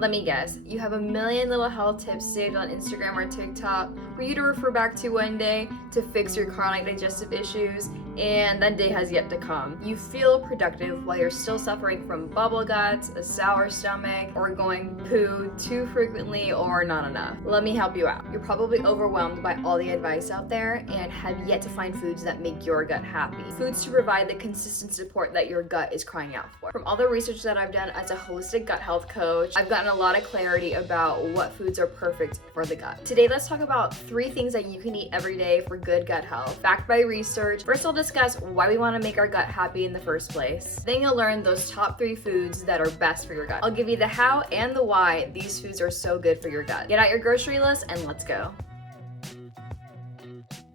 Let me guess, you have a million little health tips saved on Instagram or TikTok for you to refer back to one day to fix your chronic digestive issues, and that day has yet to come. You feel productive while you're still suffering from bubble guts, a sour stomach, or going poo too frequently or not enough. Let me help you out. You're probably overwhelmed by all the advice out there and have yet to find foods that make your gut happy. Foods to provide the consistent support that your gut is crying out for. From all the research that I've done as a holistic gut health coach, I've gotten a lot of clarity about what foods are perfect for the gut. Today, let's talk about 3 things that you can eat every day for good gut health, backed by research. First, I'll discuss why we want to make our gut happy in the first place. Then you'll learn those top 3 foods that are best for your gut. I'll give you the how and the why these foods are so good for your gut. Get out your grocery list and let's go.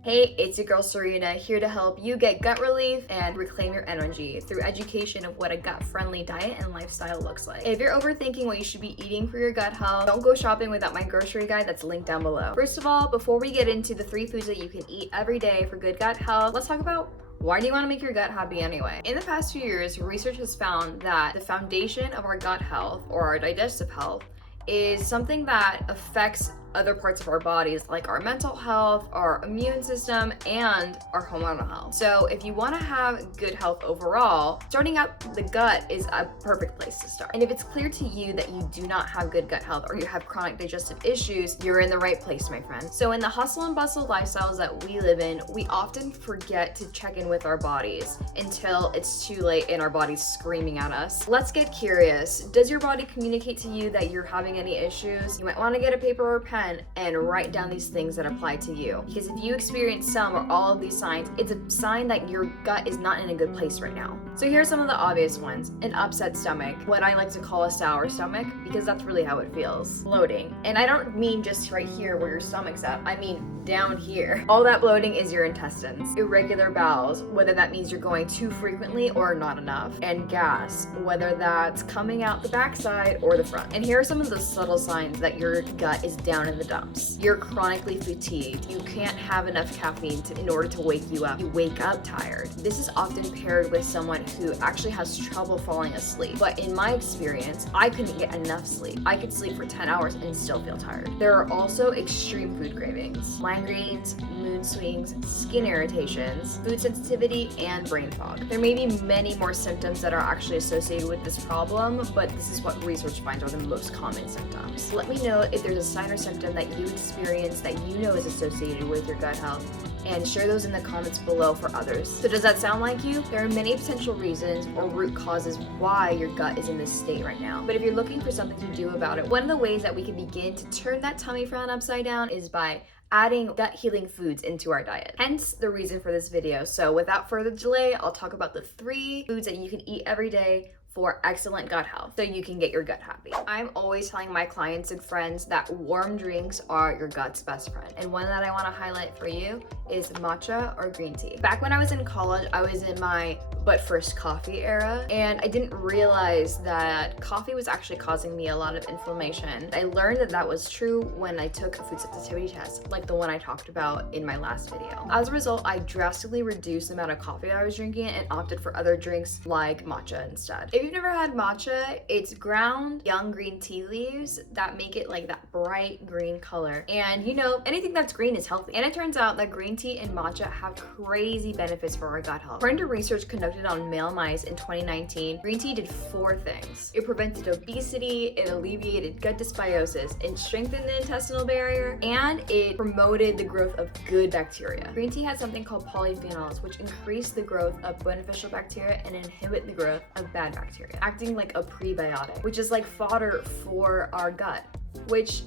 Hey, it's your girl Serena, here to help you get gut relief and reclaim your energy through education of what a gut-friendly diet and lifestyle looks like. If you're overthinking what you should be eating for your gut health, don't go shopping without my grocery guide that's linked down below. First of all, before we get into the 3 foods that you can eat every day for good gut health, let's talk about why do you want to make your gut happy anyway? In the past few years, research has found that the foundation of our gut health or our digestive health is something that affects other parts of our bodies, like our mental health, our immune system, and our hormonal health. So if you want to have good health overall, starting out the gut is a perfect place to start. And if it's clear to you that you do not have good gut health or you have chronic digestive issues, you're in the right place, my friend. So in the hustle and bustle lifestyles that we live in, we often forget to check in with our bodies until it's too late and our body's screaming at us. Let's get curious. Does your body communicate to you that you're having any issues? You might want to get a paper or pen and write down these things that apply to you. Because if you experience some or all of these signs, it's a sign that your gut is not in a good place right now. So here are some of the obvious ones. An upset stomach, what I like to call a sour stomach, because that's really how it feels. Bloating. And I don't mean just right here where your stomach's at, I mean down here. All that bloating is your intestines. Irregular bowels, whether that means you're going too frequently or not enough. And gas, whether that's coming out the backside or the front. And here are some of the subtle signs that your gut is down in the dumps. You're chronically fatigued. You can't have enough caffeine in order to wake you up. You wake up tired. This is often paired with someone who actually has trouble falling asleep. But in my experience, I couldn't get enough sleep. I could sleep for 10 hours and still feel tired. There are also extreme food cravings, migraines, mood swings, skin irritations, food sensitivity, and brain fog. There may be many more symptoms that are actually associated with this problem, but this is what research finds are the most common symptoms. Let me know if there's a sign or symptom that you experience that you know is associated with your gut health, and share those in the comments below for others. So does that sound like you? There are many potential reasons or root causes why your gut is in this state right now. But if you're looking for something to do about it, one of the ways that we can begin to turn that tummy frown upside down is by adding gut healing foods into our diet. Hence the reason for this video. So without further delay, I'll talk about the 3 foods that you can eat every day for excellent gut health so you can get your gut happy. I'm always telling my clients and friends that warm drinks are your gut's best friend. And one that I want to highlight for you is matcha or green tea. Back when I was in college, I was in my but first coffee era, and I didn't realize that coffee was actually causing me a lot of inflammation. I learned that that was true when I took a food sensitivity test, like the one I talked about in my last video. As a result, I drastically reduced the amount of coffee I was drinking and opted for other drinks like matcha instead. If you've never had matcha, it's ground young green tea leaves that make it like that bright green color. And you know, anything that's green is healthy. And it turns out that green tea and matcha have crazy benefits for our gut health. According to research conducted on male mice in 2019, green tea did 4 things. It prevented obesity, it alleviated gut dysbiosis, it strengthened the intestinal barrier, and it promoted the growth of good bacteria. Green tea has something called polyphenols, which increase the growth of beneficial bacteria and inhibit the growth of bad bacteria, acting like a prebiotic, which is like fodder for our gut, which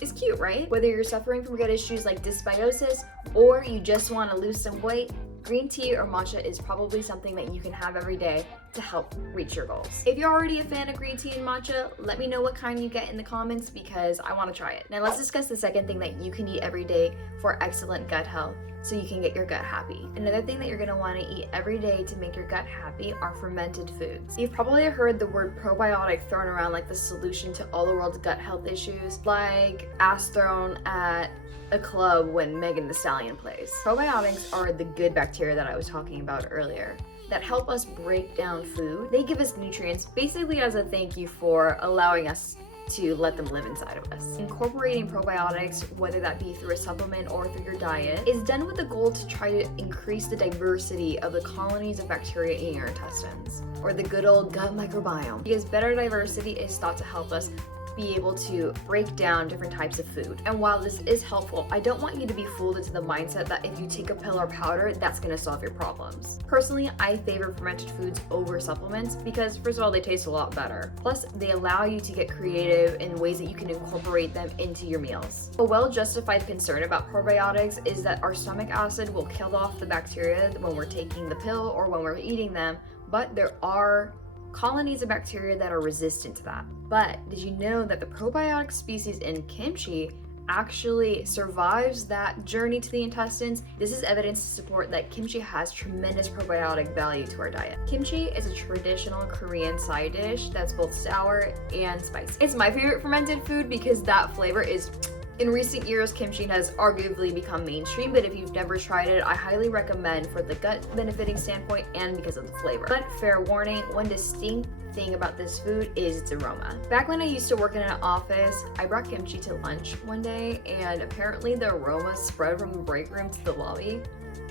is cute, right? Whether you're suffering from gut issues like dysbiosis or you just want to lose some weight, green tea or matcha is probably something that you can have every day to help reach your goals. If you're already a fan of green tea and matcha, let me know what kind you get in the comments because I want to try it. Now let's discuss the second thing that you can eat every day for excellent gut health so you can get your gut happy. Another thing that you're going to want to eat every day to make your gut happy are fermented foods. You've probably heard the word probiotic thrown around like the solution to all the world's gut health issues, like ass thrown at a club when Megan Thee Stallion plays. Probiotics are the good bacteria that I was talking about earlier that help us break down food. They give us nutrients basically as a thank you for allowing us to let them live inside of us. Incorporating probiotics, whether that be through a supplement or through your diet, is done with the goal to try to increase the diversity of the colonies of bacteria in your intestines, or the good old gut microbiome, because better diversity is thought to help us be able to break down different types of food. And while this is helpful, I don't want you to be fooled into the mindset that if you take a pill or powder, that's going to solve your problems. Personally, I favor fermented foods over supplements because, first of all, they taste a lot better. Plus, they allow you to get creative in ways that you can incorporate them into your meals. A well-justified concern about probiotics is that our stomach acid will kill off the bacteria when we're taking the pill or when we're eating them, but there are colonies of bacteria that are resistant to that. But did you know that the probiotic species in kimchi actually survives that journey to the intestines? This is evidence to support that kimchi has tremendous probiotic value to our diet. Kimchi is a traditional Korean side dish that's both sour and spicy. It's my favorite fermented food because that flavor is... In recent years, kimchi has arguably become mainstream, but if you've never tried it, I highly recommend for the gut benefiting standpoint and because of the flavor. But fair warning, one distinct thing about this food is its aroma. Back when I used to work in an office, I brought kimchi to lunch one day, and apparently the aroma spread from the break room to the lobby.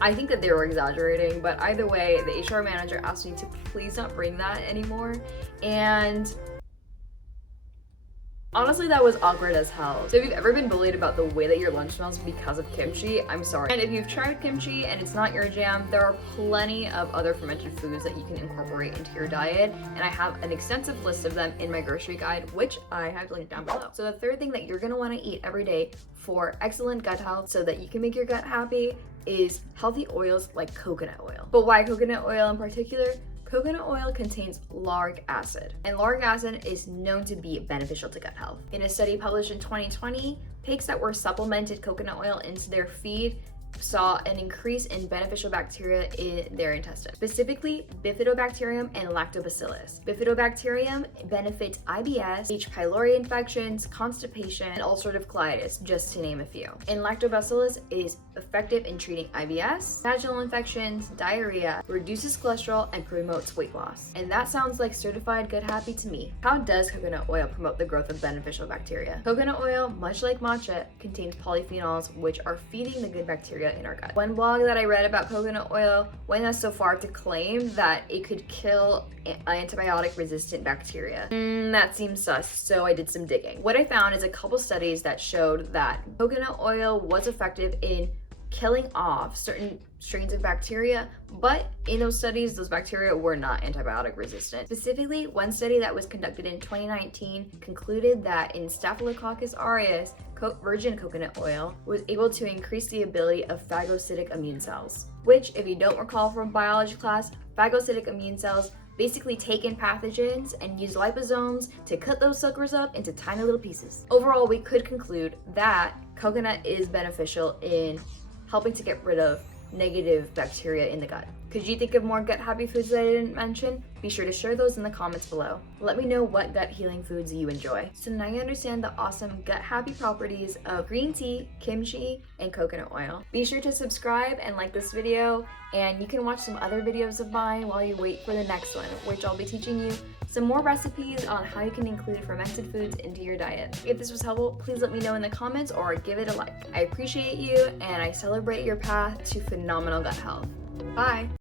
I think that they were exaggerating, but either way, the HR manager asked me to please not bring that anymore, and honestly, that was awkward as hell. So if you've ever been bullied about the way that your lunch smells because of kimchi, I'm sorry. And if you've tried kimchi and it's not your jam, there are plenty of other fermented foods that you can incorporate into your diet, and I have an extensive list of them in my grocery guide, which I have linked down below. So the third thing that you're gonna wanna eat every day for excellent gut health so that you can make your gut happy is healthy oils like coconut oil. But why coconut oil in particular? Coconut oil contains lauric acid, and lauric acid is known to be beneficial to gut health. In a study published in 2020, pigs that were supplemented coconut oil into their feed saw an increase in beneficial bacteria in their intestines, specifically Bifidobacterium and Lactobacillus. Bifidobacterium benefits IBS, H. pylori infections, constipation, and ulcerative colitis, just to name a few. And Lactobacillus is effective in treating IBS, vaginal infections, diarrhea, reduces cholesterol, and promotes weight loss. And that sounds like certified gut happy to me. How does coconut oil promote the growth of beneficial bacteria? Coconut oil, much like matcha, contains polyphenols, which are feeding the good bacteria in our gut. One blog that I read about coconut oil went so far to claim that it could kill antibiotic resistant bacteria. That seems sus, so I did some digging. What I found is a couple studies that showed that coconut oil was effective in killing off certain strains of bacteria, but in those studies, those bacteria were not antibiotic resistant. Specifically, one study that was conducted in 2019 concluded that in Staphylococcus aureus, virgin coconut oil was able to increase the ability of phagocytic immune cells, which, if you don't recall from biology class, phagocytic immune cells basically take in pathogens and use liposomes to cut those suckers up into tiny little pieces. Overall, we could conclude that coconut is beneficial in helping to get rid of negative bacteria in the gut. Could you think of more gut happy foods that I didn't mention? Be sure to share those in the comments below. Let me know what gut healing foods you enjoy. So now you understand the awesome gut happy properties of green tea, kimchi, and coconut oil. Be sure to subscribe and like this video, and you can watch some other videos of mine while you wait for the next one, which I'll be teaching you some more recipes on how you can include fermented foods into your diet. If this was helpful, please let me know in the comments or give it a like. I appreciate you, and I celebrate your path to phenomenal gut health. Bye!